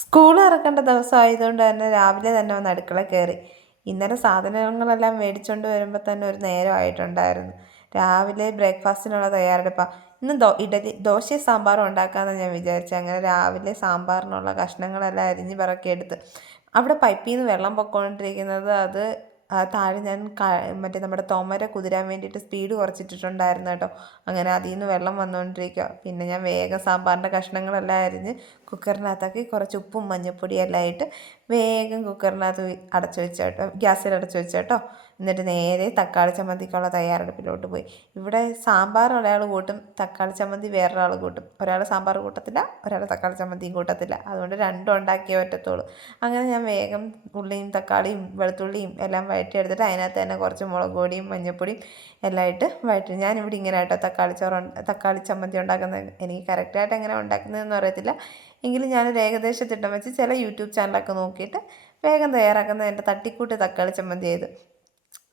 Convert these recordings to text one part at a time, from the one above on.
School ഇറക്കേണ്ട ദിവസമായതുകൊണ്ട് തന്നെ രാവിലെ തന്നെ വന്ന് അടുക്കള കയറി. ഇന്നലെ സാധനങ്ങളെല്ലാം മേടിച്ചുകൊണ്ട് വരുമ്പോൾ തന്നെ ഒരു നേരമായിട്ടുണ്ടായിരുന്നു. രാവിലെ ബ്രേക്ക്ഫാസ്റ്റിനുള്ള തയ്യാറെടുപ്പാണ്. ഇന്ന് ദോശയും സാമ്പാറും ഉണ്ടാക്കാമെന്ന് ഞാൻ വിചാരിച്ചു. അങ്ങനെ രാവിലെ സാമ്പാറിനുള്ള കഷ്ണങ്ങളെല്ലാം അരിഞ്ഞ് പറക്കിയെടുത്ത് അവിടെ പൈപ്പിൽ നിന്ന് വെള്ളം പൊയ്ക്കൊണ്ടിരിക്കുന്നത് അത് താഴെ ഞാൻ മറ്റേ നമ്മുടെ തുമര കുതിരാൻ വേണ്ടിയിട്ട് സ്പീഡ് കുറച്ചിട്ടിട്ടുണ്ടായിരുന്നു കേട്ടോ. അങ്ങനെ അതിൽ നിന്ന് വെള്ളം വന്നുകൊണ്ടിരിക്കുക. പിന്നെ ഞാൻ വേഗം സാമ്പാറിൻ്റെ കഷ്ണങ്ങളെല്ലാം അരിഞ്ഞ് കുക്കറിനകത്താക്കി കുറച്ച് ഉപ്പും മഞ്ഞൾപ്പൊടിയും എല്ലാം ഇട്ട് വേഗം കുക്കറിനകത്ത് അടച്ചു വെച്ചു കേട്ടോ, ഗ്യാസിൽ അടച്ചു വെച്ചു കേട്ടോ. എന്നിട്ട് നേരെ തക്കാളി ചമ്മന്തിക്കുള്ള തയ്യാറെടുപ്പിലോട്ട് പോയി. ഇവിടെ സാമ്പാർ ഒരാൾ കൂട്ടും, തക്കാളി ചമ്മന്തി വേറൊരാൾ കൂട്ടും. ഒരാൾ സാമ്പാർ കൂട്ടത്തില്ല, ഒരാൾ തക്കാളി ചമ്മന്തിയും കൂട്ടത്തില്ല. അതുകൊണ്ട് രണ്ടും ഉണ്ടാക്കിയേ പറ്റത്തുള്ളൂ. അങ്ങനെ ഞാൻ വേഗം ഉള്ളിയും തക്കാളിയും വെളുത്തുള്ളിയും എല്ലാം വഴറ്റിയെടുത്തിട്ട് അതിനകത്ത് തന്നെ കുറച്ച് മുളക് പൊടിയും മഞ്ഞൾപ്പൊടിയും എല്ലാം ഇട്ട് വഴറ്റി. ഞാനിവിടെ ഇങ്ങനെ കേട്ടോ തക്കാളി ചമ്മന്തി ഉണ്ടാക്കുന്നത്. എനിക്ക് കറക്റ്റായിട്ട് എങ്ങനെ ഉണ്ടാക്കുന്നതെന്ന് അറിയത്തില്ല, എങ്കിലും ഞാനൊരു ഏകദേശത്തിട്ടം വെച്ച് ചില യൂട്യൂബ് ചാനലൊക്കെ നോക്കിയിട്ട് വേഗം തയ്യാറാക്കുന്ന എൻ്റെ തട്ടിക്കൂട്ട് തക്കാളി ചമ്മന്തി ചെയ്ത്.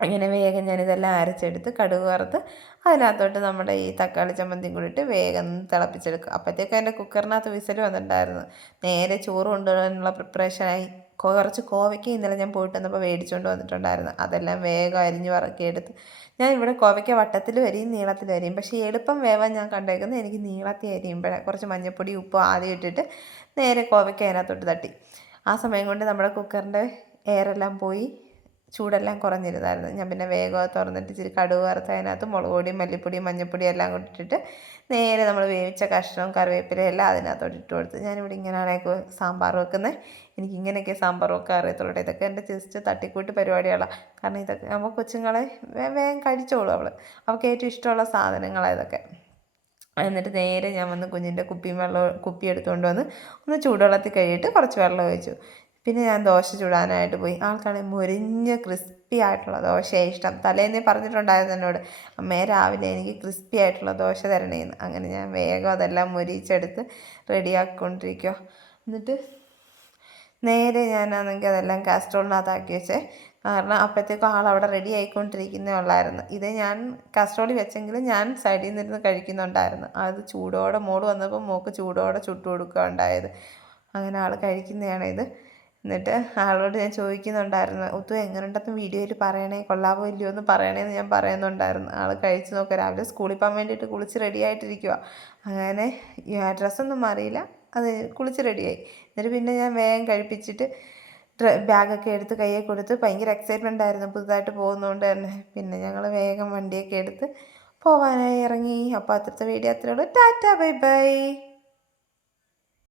അങ്ങനെ വേഗം ഞാനിതെല്ലാം അരച്ചെടുത്ത് കടുക് വറുത്ത് അതിനകത്തോട്ട് നമ്മുടെ ഈ തക്കാളി ചമ്മന്തിയും കൂടി ഇട്ട് വേഗം തിളപ്പിച്ചെടുക്കുക. അപ്പോഴത്തേക്കും എൻ്റെ കുക്കറിനകത്ത് വിസിൽ വന്നിട്ടുണ്ടായിരുന്നു. നേരെ ചോറ് കൊണ്ടുവരാനുള്ള പ്രിപ്പറേഷനായി. കുറച്ച് കോവയ്ക്ക ഇന്നലെ ഞാൻ പോയിട്ട് വന്നപ്പോൾ മേടിച്ചുകൊണ്ട് വന്നിട്ടുണ്ടായിരുന്നു. അതെല്ലാം വേഗം അരിഞ്ഞ് വറക്കിയെടുത്ത് ഞാൻ ഇവിടെ കോവയ്ക്ക വട്ടത്തിൽ വരെയും നീളത്തിൽ വരെയും, പക്ഷേ എളുപ്പം വേവാൻ ഞാൻ കണ്ടേക്കുന്നത് എനിക്ക് നീളത്തിൽ അരിയുമ്പോഴേ കുറച്ച് മഞ്ഞൾപ്പൊടി ഉപ്പ് ആദ്യം ഇട്ടിട്ട് നേരെ കോവയ്ക്ക അതിനകത്തോട്ട് തട്ടി. ആ സമയം കൊണ്ട് നമ്മുടെ കുക്കറിൻ്റെ എയറെല്ലാം പോയി ചൂടെല്ലാം കുറഞ്ഞിരുന്നായിരുന്നു. ഞാൻ പിന്നെ വേഗം തുറന്നിട്ട് ഇച്ചിരി കടുക് വറുത്ത് അതിനകത്ത് മുളക് പൊടിയും മല്ലിപ്പൊടിയും മഞ്ഞൾപ്പൊടിയും എല്ലാം കൊണ്ടിട്ടിട്ട് നേരെ നമ്മൾ വേവിച്ച കഷ്ണവും കറിവേപ്പിലയും എല്ലാം അതിനകത്തോട്ട് ഇട്ട് കൊടുത്ത്. ഞാനിവിടെ ഇങ്ങനെയാണ് സാമ്പാർ വെക്കുന്നത്. എനിക്ക് ഇങ്ങനെയൊക്കെ സാമ്പാർ വെക്കാൻ അറിയത്തുള്ളൂ. ഇതൊക്കെ എൻ്റെ ജസ്റ്റ് തട്ടിക്കൂട്ട് പരിപാടികളാണ്. കാരണം ഇതൊക്കെ നമ്മൾ കൊച്ചുങ്ങളെ വേഗം കഴിച്ചോളൂ. അവൾക്ക് ഏറ്റവും ഇഷ്ടമുള്ള സാധനങ്ങളാണ് ഇതൊക്കെ. എന്നിട്ട് നേരെ ഞാൻ വന്ന് കുഞ്ഞിൻ്റെ കുപ്പി എടുത്തുകൊണ്ട് വന്ന് ഒന്ന് ചൂടുവെള്ളത്തിൽ കഴുകിയിട്ട് കുറച്ച് വെള്ളം ഒഴിച്ചു. പിന്നെ ഞാൻ ദോശ ചുടാനായിട്ട് പോയി. ആൾക്കാണെങ്കിൽ മുരിഞ്ഞ ക്രിസ്പി ആയിട്ടുള്ള ദോശയാണ് ഇഷ്ടം. തലേന്നേ പറഞ്ഞിട്ടുണ്ടായിരുന്നു എന്നോട്, അമ്മേ രാവിലെ എനിക്ക് ക്രിസ്പി ആയിട്ടുള്ള ദോശ തരണേന്ന്. അങ്ങനെ ഞാൻ വേഗം അതെല്ലാം മൊരിച്ചെടുത്ത് റെഡിയാക്കിക്കൊണ്ടിരിക്കുക. എന്നിട്ട് നേരെ ഞാനാണെങ്കിൽ അതെല്ലാം കാസ്ട്രോളിനകത്താക്കി വെച്ചേ. കാരണം അപ്പോഴത്തേക്കും ആളവിടെ റെഡി ആയിക്കൊണ്ടിരിക്കുന്നേ ഉള്ളായിരുന്നു. ഇത് ഞാൻ കാസ്ട്രോളിൽ വെച്ചെങ്കിലും ഞാൻ സൈഡിൽ നിന്നിരുന്ന് കഴിക്കുന്നുണ്ടായിരുന്നു. അത് ചൂടോടെ മോള് വന്നപ്പോൾ മോൾക്ക് ചൂടോടെ ചുട്ടു കൊടുക്കുക ഉണ്ടായത്. അങ്ങനെ ആൾ കഴിക്കുന്നതാണ് ഇത്. എന്നിട്ട് ആളോട് ഞാൻ ചോദിക്കുന്നുണ്ടായിരുന്നു, ഒത്തു എങ്ങനെയുണ്ടെന്ന് വീഡിയോയിൽ പറയണേ, കൊള്ളാവോ ഇല്ലയോ എന്ന് പറയണേന്ന് ഞാൻ പറയുന്നുണ്ടായിരുന്നു. ആൾ കഴിച്ച് നോക്കുക. രാവിലെ സ്കൂളിൽ പോകാൻ വേണ്ടിയിട്ട് കുളിച്ച് റെഡി ആയിട്ടിരിക്കുക. അങ്ങനെ ഡ്രസ്സൊന്നും മാറിയില്ല, അത് കുളിച്ച് റെഡിയായി. എന്നിട്ട് പിന്നെ ഞാൻ വേഗം കഴിപ്പിച്ചിട്ട് ബാഗൊക്കെ എടുത്ത് കയ്യിൽ കൊടുത്ത് ഭയങ്കര എക്സൈറ്റ്മെൻ്റ് ആയിരുന്നു പുതുതായിട്ട് പോകുന്നതുകൊണ്ട് തന്നെ. പിന്നെ ഞങ്ങൾ വേഗം വണ്ടിയൊക്കെ എടുത്ത് പോകാനായി ഇറങ്ങി. അപ്പോൾ അത്രത്തെ വീഡിയോ അത്രേ ഉള്ളൂ. Tata bye bye.